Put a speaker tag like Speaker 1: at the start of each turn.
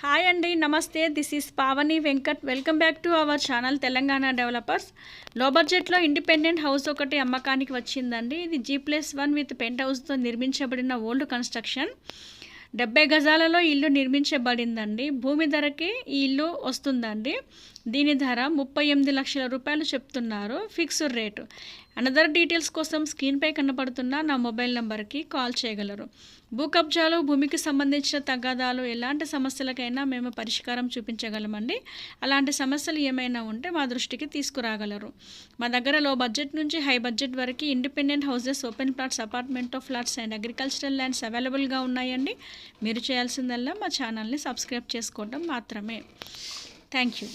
Speaker 1: Hi అండి నమస్తే. This is Pavani Venkat welcome back to our channel Telangana డెవలపర్స్లో బడ్జెట్లో independent house ఒకటి అమ్మకానికి వచ్చిందండి. ఇది G plus one with pent హౌస్తో నిర్మించబడిన ఓల్డ్ కన్స్ట్రక్షన్ డెబ్బై గజాలలో ఇల్లు నిర్మించబడిందండి. భూమి ధరకి ఈ ఇల్లు వస్తుందండి. దీని ధర ముప్పై ఎనిమిది లక్షల రూపాయలు చెప్తున్నారు. ఫిక్స్డ్ రేటు అనదర్ డీటెయిల్స్ కోసం స్క్రీన్పై కనపడుతున్న నా మొబైల్ నెంబర్కి కాల్ చేయగలరు. భూ కబ్జాలు భూమికి సంబంధించిన తగాదాలు ఎలాంటి సమస్యలకైనా మేము పరిష్కారం చూపించగలమండి. అలాంటి సమస్యలు ఏమైనా ఉంటే మా దృష్టికి తీసుకురాగలరు. మా దగ్గర లో బడ్జెట్ నుంచి హై బడ్జెట్ వరకు independent houses open plots apartment flats and agricultural lands అవైలబుల్గా ఉన్నాయండి. మీరు చేయాల్సిందల్లా మా ఛానల్ని సబ్స్క్రైబ్ చేసుకోవడం మాత్రమే. Thank you